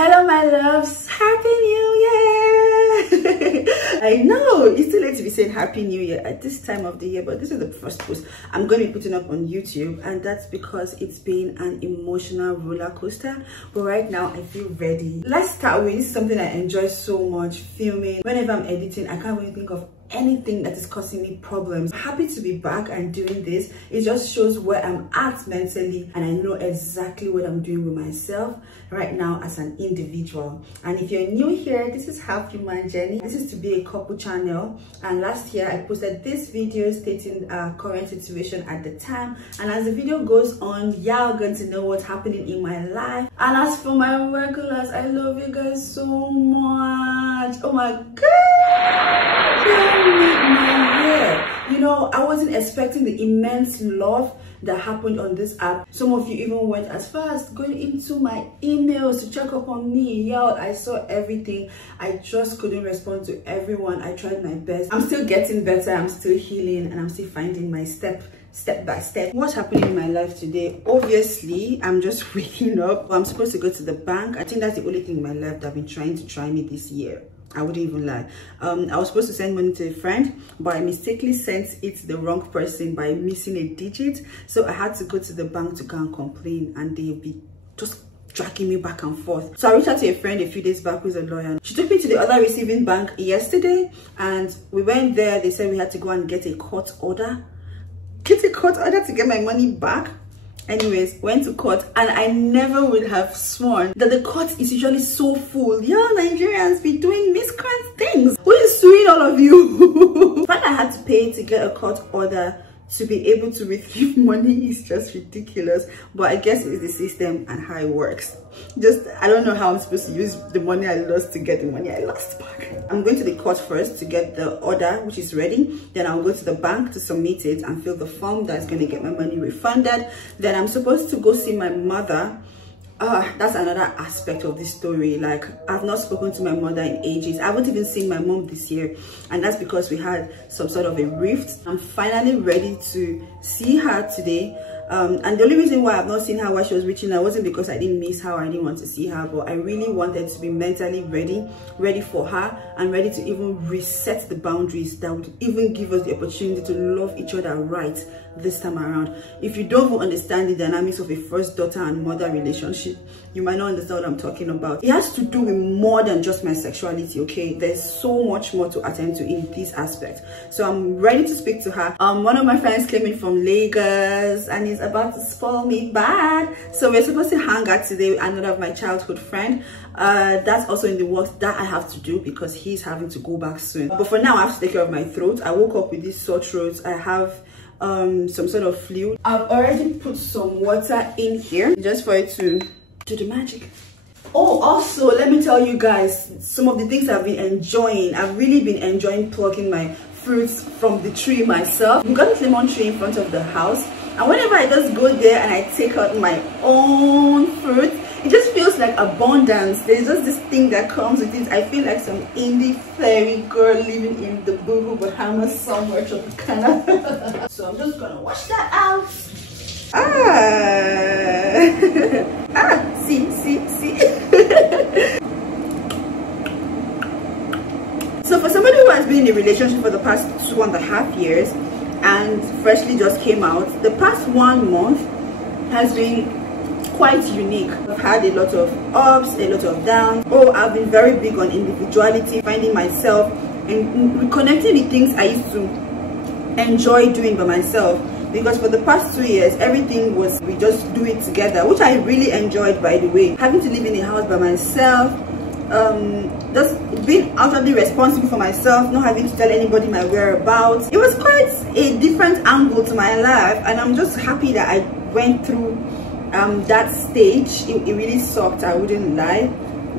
Hello my loves, happy new year. I know it's too late to be saying happy new year at this time of the year, but this is the first post I'm going to be putting up on YouTube, and that's because it's been an emotional roller coaster. But right now I feel ready. Let's start with, this is something I enjoy so much, filming. Whenever I'm editing, I can't really think of anything that is causing me problems. I'm happy to be back and doing this. It just shows where I'm at mentally, and I know exactly what I'm doing with myself right now as an individual. And if you're new here, this is Half Human Jenny. This is to be a couple channel, and last year I posted this video stating our current situation at the time, and as the video goes on, y'all going to know what's happening in my life. And as for my regulars, I love you guys so much. Oh my god, you know, I wasn't expecting the immense love that happened on this app. Some of you even went as far as going into my emails to check up on me. Y'all, I saw everything. I just couldn't respond to everyone. I tried my best. I'm still getting better, I'm still healing, and I'm still finding my step by step. What's happening in my life today? Obviously, I'm just waking up. I'm supposed to go to the bank. I think that's the only thing in my life that have been trying to try me this year. I wouldn't even lie. I was supposed to send money to a friend, but I mistakenly sent it to the wrong person by missing a digit. So I had to go to the bank to go and complain, and they'd be just dragging me back and forth. So I reached out to a friend a few days back who's a lawyer. She took me to the other receiving bank yesterday, and we went there. They said we had to go and get a court order. Get a court order to get my money back. Anyways, went to court, and I never would have sworn that the court is usually so full. Y'all Nigerians be doing miscreant things. Who is suing all of you? The fact I had to pay to get a court order to be able to retrieve money is just ridiculous, but I guess it's the system and how it works. I don't know how I'm supposed to use the money I lost to get the money I lost back. I'm going to the court first to get the order, which is ready. Then I'll go to the bank to submit it and fill the form that's going to get my money refunded. Then I'm supposed to go see my mother. That's another aspect of this story. Like, I've not spoken to my mother in ages. I haven't even seen my mom this year, and that's because we had some sort of a rift. I'm finally ready to see her today. And the only reason why I've not seen her while she was reaching out wasn't because I didn't miss her or I didn't want to see her, but I really wanted to be mentally ready for her, and ready to even reset the boundaries that would even give us the opportunity to love each other right this time around. If you don't understand the dynamics of a first daughter and mother relationship, you might not understand what I'm talking about. It has to do with more than just my sexuality, okay? There's so much more to attend to in this aspect. So I'm ready to speak to her. One of my friends came in from Lagos and is about to spoil me bad. So we're supposed to hang out today with another of my childhood friend. That's also in the works that I have to do because he's having to go back soon. But for now, I have to take care of my throat. I woke up with this sore throat. I have some sort of fluid. I've already put some water in here just for it to do the magic. Oh, also let me tell you guys some of the things I've been enjoying. I've really been enjoying plucking my fruits from the tree myself. We've got a lemon tree in front of the house, and whenever I just go there and I take out my own fruit, it just feels like abundance. There's just this thing that comes with it. I feel like some indie fairy girl living in the boo-boo Bahamas somewhere, Tropicana. So I'm just gonna wash that out. See. So for somebody who has been in a relationship for the past 2.5 years and freshly just came out, the past 1 month has been quite unique. I've had a lot of ups, a lot of downs. I've been very big on individuality, finding myself and reconnecting with things I used to enjoy doing by myself. Because for the past 2 years, everything was we just do it together, which I really enjoyed, by the way. Having to live in a house by myself, just being outwardly responsible for myself, not having to tell anybody my whereabouts. It was quite a different angle to my life, and I'm just happy that I went through that stage. It really sucked, I wouldn't lie,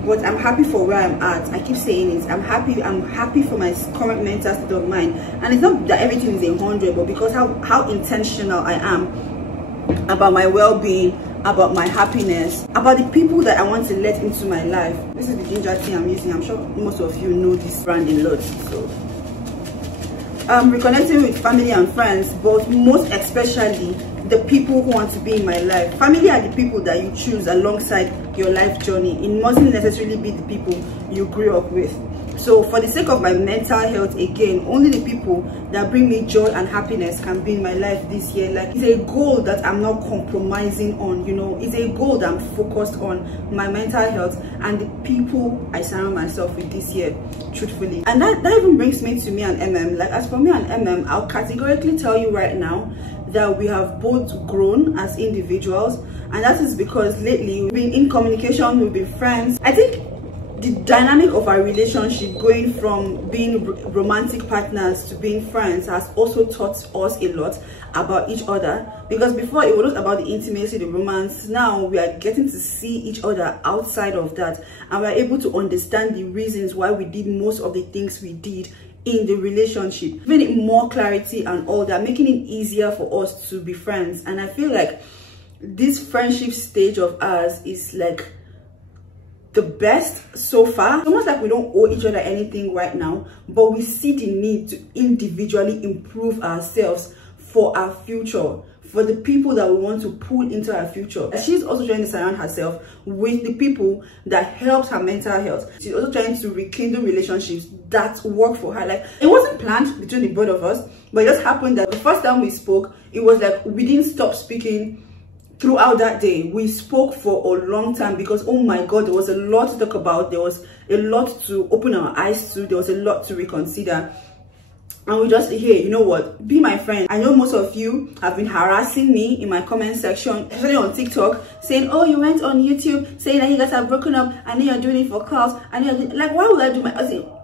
but I'm happy for where I'm at. I keep saying it. I'm happy for my current mental state of mind, and it's not that everything is 100, but because how intentional I am about my well-being, about my happiness, about the people that I want to let into my life. This is the ginger tea I'm using. I'm sure most of you know this brand a lot. So reconnecting with family and friends, but most especially the people who want to be in my life. Family are the people that you choose alongside your life journey. It mustn't necessarily be the people you grew up with. So for the sake of my mental health, again, only the people that bring me joy and happiness can be in my life this year. Like, it's a goal that I'm not compromising on, you know. It's a goal that I'm focused on my mental health and the people I surround myself with this year, truthfully. And that even brings me to me and MM. Like, as for me and MM, I'll categorically tell you right now that we have both grown as individuals, and that is because lately we've been in communication, we've been friends. I think the dynamic of our relationship, going from being romantic partners to being friends, has also taught us a lot about each other. Because before it was about the intimacy, the romance. Now we are getting to see each other outside of that, and we're able to understand the reasons why we did most of the things we did in the relationship, giving it more clarity and all that, making it easier for us to be friends. And I feel like this friendship stage of ours is like the best so far. It's almost like we don't owe each other anything right now, but we see the need to individually improve ourselves for our future, for the people that we want to pull into our future. She's also trying to surround herself with the people that helps her mental health. She's also trying to rekindle relationships that work for her. Like, it wasn't planned between the both of us, but it just happened that the first time we spoke, it was like we didn't stop speaking throughout that day. We spoke for a long time because, oh my God, there was a lot to talk about. There was a lot to open our eyes to. There was a lot to reconsider. And we just, hey, you know what? Be my friend. I know most of you have been harassing me in my comment section, especially on TikTok, saying, oh, you went on YouTube saying that you guys are broken up and then you're doing it for clout. And you're like, why would I do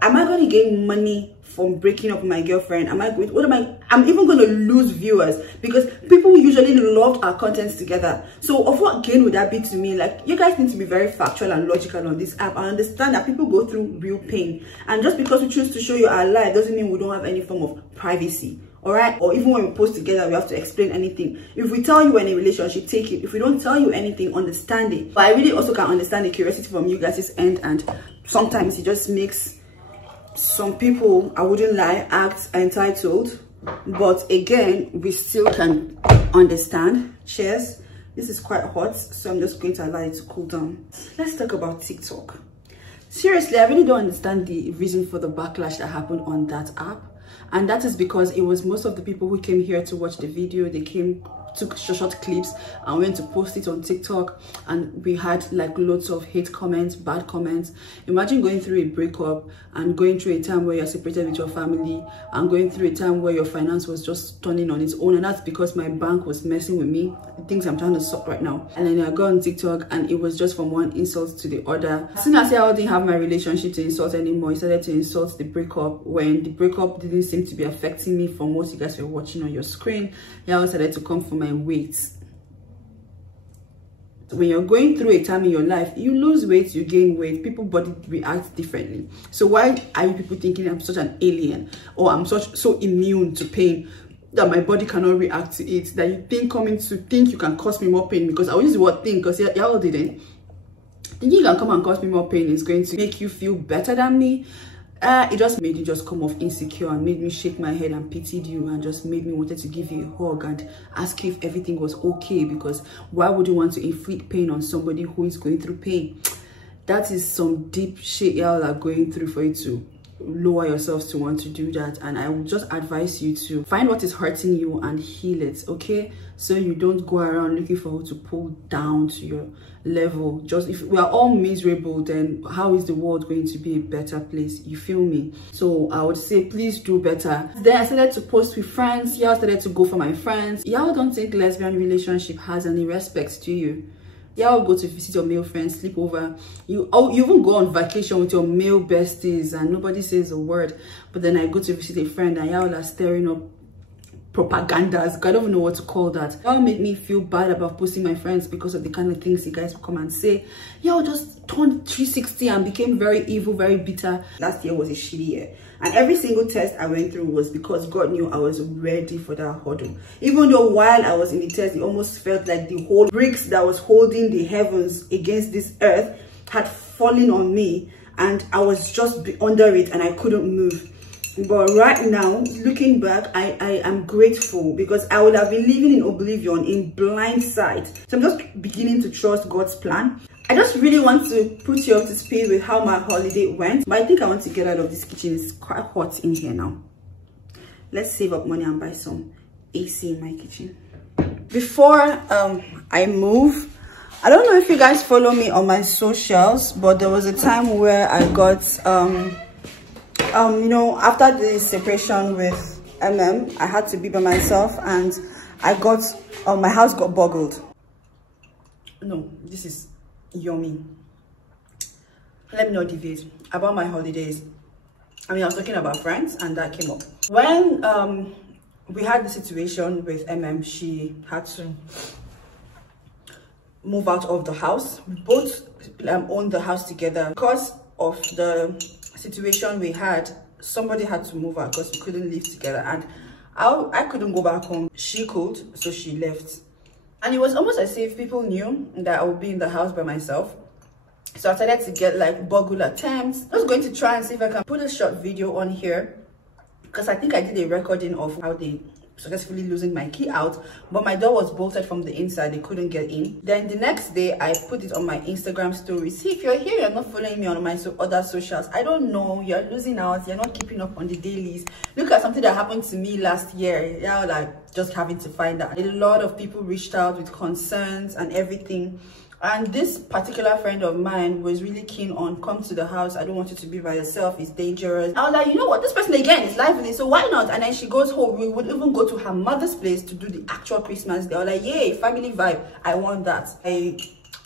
am I going to gain money from breaking up with my girlfriend? I'm even going to lose viewers because people usually loved our contents together. So of what gain would that be to me? Like, you guys need to be very factual and logical on this app. I understand that people go through real pain, and just because we choose to show you our life doesn't mean we don't have any form of privacy. All right? Or even when we post together, we have to explain anything. If we tell you we're in a relationship, take it. If we don't tell you anything, understand it. But I really also can understand the curiosity from you guys' end, and sometimes it just makes some people, I wouldn't lie, act entitled. But again, we still can understand. Cheers. This is quite hot, so I'm just going to allow it to cool down. Let's talk about TikTok. Seriously, I really don't understand the reason for the backlash that happened on that app. And that is because it was most of the people who came here to watch the video, they took short clips and went to post it on TikTok, and we had like loads of hate comments, bad comments. Imagine going through a breakup and going through a time where you're separated with your family, and going through a time where your finance was just turning on its own, and that's because my bank was messing with me, things I'm trying to sort right now. And then I got on TikTok and it was just from one insult to the other. As soon as I didn't have my relationship to insult anymore, I started to insult the breakup, when the breakup didn't seem to be affecting me from what you guys were watching on your screen. I started to come for my weight. When you're going through a time in your life, you lose weight, you gain weight, people body react differently. So why are you people thinking I'm such an alien, or I'm so immune to pain that my body cannot react to it, that you think you can cause me more pain? Because I will use the word think, because y'all didn't. Thinking you can come and cause me more pain is going to make you feel better than me. It just made you just come off insecure and made me shake my head and pitied you, and just made me wanted to give you a hug and ask you if everything was okay, because why would you want to inflict pain on somebody who is going through pain? That is some deep shit y'all are going through for you to lower yourselves to want to do that. And I would just advise you to find what is hurting you and heal it, okay? So you don't go around looking for who to pull down to your level. Just if we are all miserable, then how is the world going to be a better place? You feel me? So I would say please do better. Then I started to post with friends. Y'all started to go for my friends. Y'all don't think lesbian relationship has any respect to you. Y'all go to visit your male friends, sleep over. You even go on vacation with your male besties and nobody says a word. But then I go to visit a friend and y'all are stirring up propagandas. I don't even know what to call that. Y'all made me feel bad about posting my friends because of the kind of things you guys will come and say. Y'all just turned 360 and became very evil, very bitter. Last year was a shitty year. And every single test I went through was because God knew I was ready for that hurdle. Even though while I was in the test, it almost felt like the whole bricks that was holding the heavens against this earth had fallen on me, and I was just under it and I couldn't move. But right now, looking back, I am grateful, because I would have been living in oblivion, in blind sight. So I'm just beginning to trust God's plan. I just really want to put you up to speed with how my holiday went, but I think I want to get out of this kitchen. It's quite hot in here now. Let's save up money and buy some AC in my kitchen. Before I move, I don't know if you guys follow me on my socials, but there was a time where I got you know, after the separation with I had to be by myself, and I got my house got boggled. No, this is yummy. Let me not deviate about my holidays. I mean, I was talking about friends, and that came up when we had the situation with she had to move out of the house. We both owned the house together. Because of the situation we had, somebody had to move out because we couldn't live together, and I couldn't go back home. She could, so she left. And it was almost as if people knew that I would be in the house by myself. So I started to get like boggle attempts. I was going to try and see if I can put a short video on here, because I think I did a recording of how they successfully losing my key out, but my door was bolted from the inside. They couldn't get in. Then the next day I put it on my Instagram story. See, if you're here, you're not following me on my other socials, I don't know, you're losing out, you're not keeping up on the dailies. Look at something that happened to me last year. Yeah, like just having to find out. A lot of people reached out with concerns and everything. And this particular friend of mine was really keen on, come to the house, I don't want you to be by yourself, it's dangerous. I was like, you know what, this person again is lively, so why not? And then she goes home. We would even go to her mother's place to do the actual Christmas day. I was like, yay, family vibe, I want that. I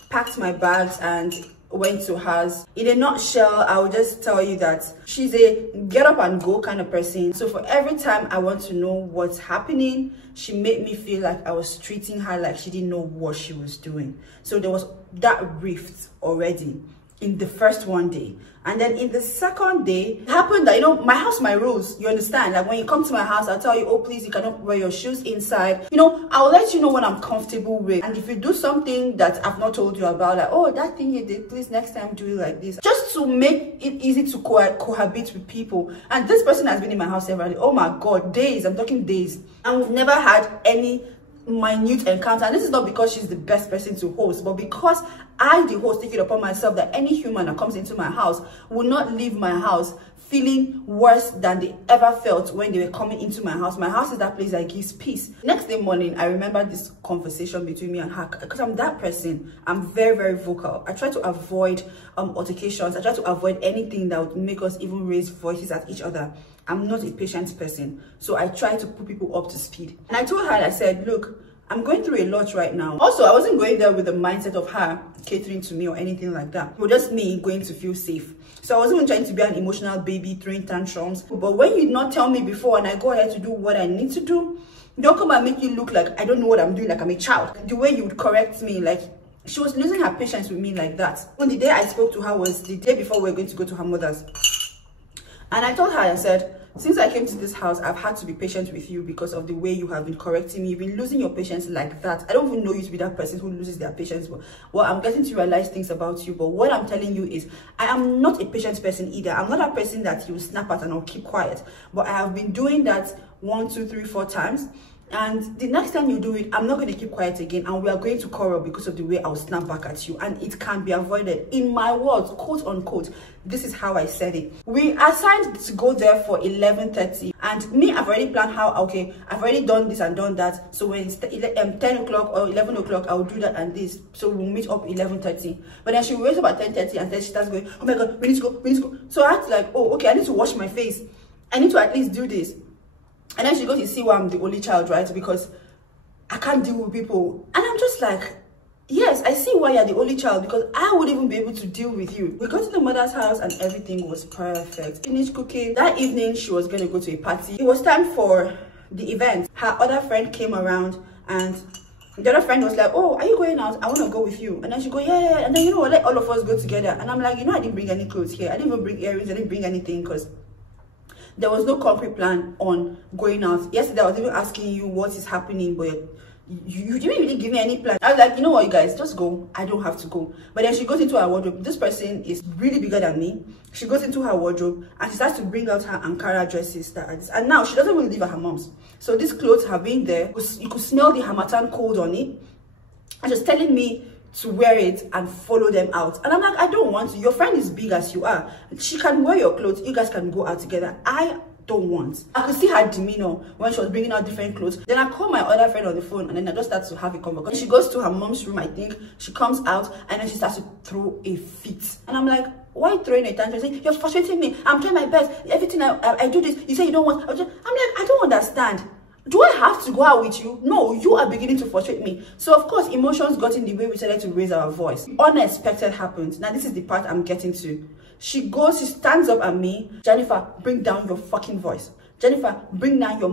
packed my bags and went to hers. In a nutshell, I will just tell you that she's a get up and go kind of person. So for every time I want to know what's happening, she made me feel like I was treating her like she didn't know what she was doing. So there was that rift already in the first one day. And then in the second day, it happened that, you know, my house, my rules, you understand? Like when you come to my house, I'll tell you, oh, please, you cannot wear your shoes inside. You know, I'll let you know what I'm comfortable with. And if you do something that I've not told you about, like, oh, that thing you did, please next time do it like this. Just to make it easy to cohabit with people. And this person has been in my house several days. Oh my God, days, I'm talking days. And we've never had any minute encounter. And this is not because she's the best person to host, but because I, the host, take it upon myself that any human that comes into my house will not leave my house feeling worse than they ever felt when they were coming into my house. My house is that place that gives peace. Next day morning, I remember this conversation between me and her, because I'm that person. I'm very, very vocal. I try to avoid altercations. I try to avoid anything that would make us even raise voices at each other. I'm not a patient person, so I try to put people up to speed. And I told her, I said, look, I'm going through a lot right now. Also, I wasn't going there with the mindset of her catering to me or anything like that. It was just me going to feel safe. So I wasn't even trying to be an emotional baby throwing tantrums. But when you not tell me before and I go ahead to do what I need to do, don't come and make you look like I don't know what I'm doing, like I'm a child. The way you would correct me, like she was losing her patience with me like that. When the day I spoke to her was the day before we were going to go to her mother's. And I told her, I said, since I came to this house, I've had to be patient with you because of the way you have been correcting me. You've been losing your patience like that. I don't even know you to be that person who loses their patience. But well, I'm getting to realize things about you. But what I'm telling you is, I am not a patient person either. I'm not a person that you snap at and I'll keep quiet. But I have been doing that 1, 2, 3, 4 times. And the next time you do it, I'm not going to keep quiet again, and we are going to quarrel because of the way I'll snap back at you, and it can be avoided. In my words, quote unquote, this is how I said it. We assigned to go there for 11:30, and me, I've already planned how, okay, I've already done this and done that, so when it's 10 o'clock or 11 o'clock, I'll do that and this, so we'll meet up 11:30. But then she wakes up at 10:30 and then she starts going, oh my God, we need to go, we need to go. So I had to like, oh, okay, I need to wash my face. I need to at least do this. And then she goes to see why I'm the only child, right? Because I can't deal with people. And I'm just like, yes, I see why you're the only child, because I wouldn't even be able to deal with you. We got to the mother's house and everything was perfect. Finished cooking. That evening, she was going to go to a party. It was time for the event. Her other friend came around and the other friend was like, oh, are you going out? I want to go with you. And then she go, yeah. And then, you know what, let all of us go together. And I'm like, you know, I didn't bring any clothes here. I didn't even bring earrings. I didn't bring anything because there was no concrete plan on going out. Yesterday, I was even asking you what is happening, but you didn't really give me any plan. I was like, you know what, you guys, just go. I don't have to go. But then she goes into her wardrobe. This person is really bigger than me. She goes into her wardrobe and she starts to bring out her Ankara dresses. And now she doesn't even live at her mom's. So these clothes have been there. You could smell the Hamatan cold on it. And she's telling me, to wear it and follow them out. And I'm like, I don't want to. Your friend is big as you are. She can wear your clothes. You guys can go out together. I don't want. I could see her demeanor when she was bringing out different clothes. Then I call my other friend on the phone and then I just start to have a conversation. She goes to her mom's room, I think. She comes out and then she starts to throw a fit. And I'm like, why throwing a tantrum? Saying, you're frustrating me. I'm trying my best. Everything I do this. You say you don't want. I'm like, I don't understand. Do I have to go out with you? No, you are beginning to frustrate me. So of course, emotions got in the way. We decided to raise our voice. Unexpected happened. Now this is the part I'm getting to. She stands up at me. Jennifer, bring down your fucking voice. Jennifer, bring down your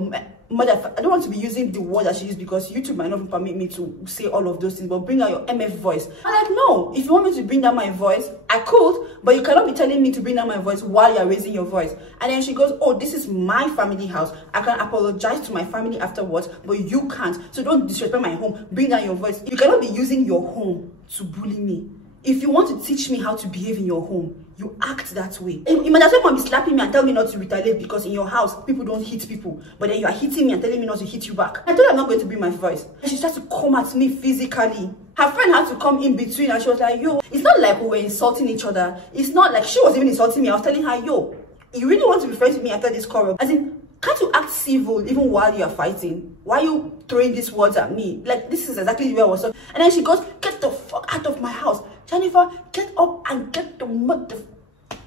mother. I don't want to be using the word that she used because YouTube might not permit me to say all of those things, but bring out your MF voice. I'm like, no, if you want me to bring down my voice, I could, but you cannot be telling me to bring down my voice while you're raising your voice. And then she goes, oh, this is my family house. I can apologize to my family afterwards, but you can't. So don't disrespect my home. Bring down your voice. You cannot be using your home to bully me. If you want to teach me how to behave in your home, you act that way. You might as well be slapping me and tell me not to retaliate because in your house, people don't hit people. But then you are hitting me and telling me not to hit you back. I told her I'm not going to bring my voice. And she starts to come at me physically. Her friend had to come in between and she was like, yo, it's not like we were insulting each other. It's not like she was even insulting me. I was telling her, yo, you really want to be friends with me after this quarrel? As in, can't you act civil even while you are fighting? Why are you throwing these words at me? Like, this is exactly where I was. And then she goes, get the fuck out of my house. Jennifer, get up and get the mother.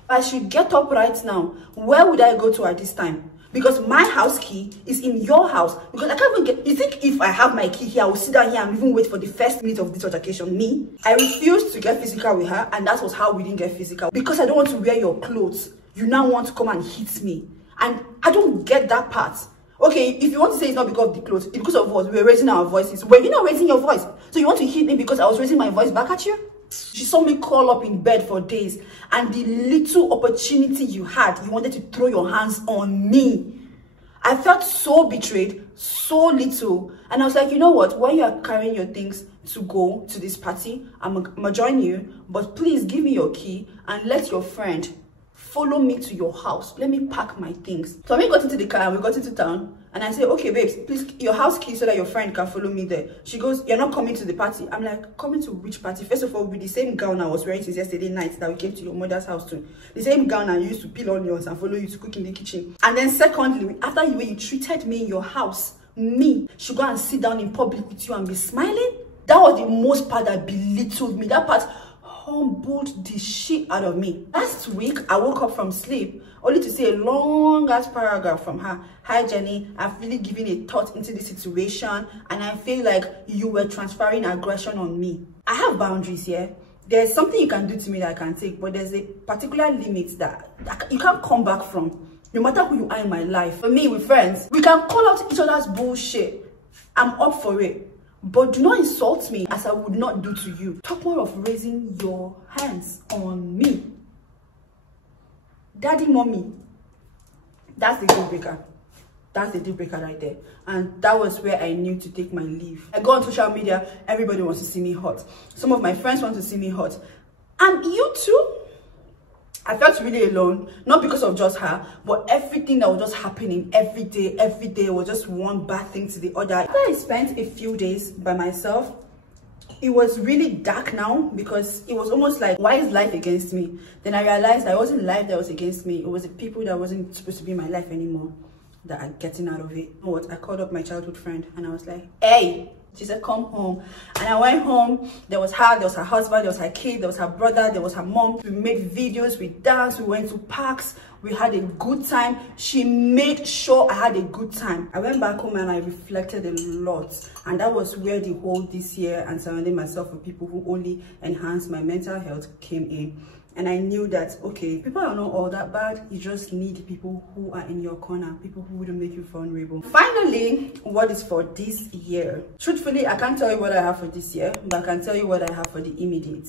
I should get up right now. Where would I go to at this time? Because my house key is in your house. Because I can't even get. You think if I have my key here, I will sit down here and even wait for the first minute of this altercation? Me? I refused to get physical with her, and that was how we didn't get physical. Because I don't want to wear your clothes. You now want to come and hit me. And I don't get that part. Okay, if you want to say it's not because of the clothes, it's because of us. We were raising our voices. Were you not raising your voice? So you want to hit me because I was raising my voice back at you? She saw me curl up in bed for days, and the little opportunity you had, you wanted to throw your hands on me. I felt so betrayed, so little, and I was like, you know what, when you are carrying your things to go to this party, I'm gonna join you, but please give me your key and let your friend follow me to your house. Let me pack my things. So we got into the car and we got into town, and I said, okay babes, please your house key so that your friend can follow me there. She goes, you're not coming to the party. I'm like, coming to which party? First of all, with the same gown I was wearing since yesterday night that we came to your mother's house to. The same gown I used to peel onions and follow you to cook in the kitchen. And then secondly, after the way you treated me in your house, me should go and sit down in public with you and be smiling. That was the most part that belittled me. That part humbled the shit out of me. Last week, I woke up from sleep only to see a long ass paragraph from her. Hi Jenny, I've really given a thought into the situation and I feel like you were transferring aggression on me. I have boundaries here. There's something you can do to me that I can take, but there's a particular limit that you can't come back from. No matter who you are in my life. For me, with friends, we can call out each other's bullshit. I'm up for it. But do not insult me as I would not do to you. Talk more of raising your hands on me. Daddy, mommy. That's the deal breaker. That's the deal breaker right there. And that was where I knew to take my leave. I go on social media, everybody wants to see me hot. Some of my friends want to see me hot. And you too? I felt really alone, not because of just her, but everything that was just happening every day was just one bad thing to the other. After I spent a few days by myself, it was really dark now because it was almost like, why is life against me? Then I realized that it wasn't life that was against me. It was the people that wasn't supposed to be in my life anymore that are getting out of it. You know what? I called up my childhood friend and I was like, hey. She said, come home. And I went home. There was her, there was her husband, there was her kid, there was her brother, there was her mom. We made videos, we danced, we went to parks, we had a good time. She made sure I had a good time. I went back home and I reflected a lot. And that was where the whole this year and surrounding myself with people who only enhance my mental health came in. And I knew that, okay, people are not all that bad. You just need people who are in your corner, people who wouldn't make you vulnerable. Finally, what is for this year? Truthfully, I can't tell you what I have for this year, but I can tell you what I have for the immediate.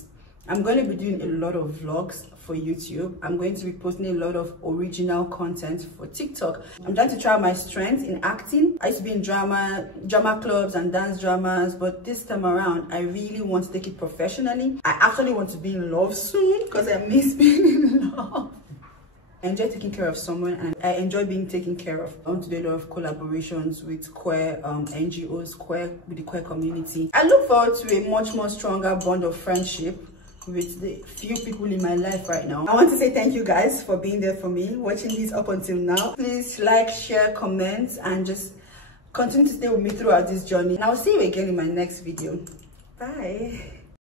I'm going to be doing a lot of vlogs for YouTube. I'm going to be posting a lot of original content for TikTok. I'm trying to try my strength in acting. I used to be in drama clubs and dance dramas, but this time around, I really want to take it professionally. I actually want to be in love soon because I miss being in love. I enjoy taking care of someone, and I enjoy being taken care of. I want to do a lot of collaborations with queer NGOs, with the queer community. I look forward to a much more stronger bond of friendship with the few people in my life right now. I want to say thank you guys for being there for me, watching this up until now. Please like, share, comment, and just continue to stay with me throughout this journey. And I'll see you again in my next video. Bye.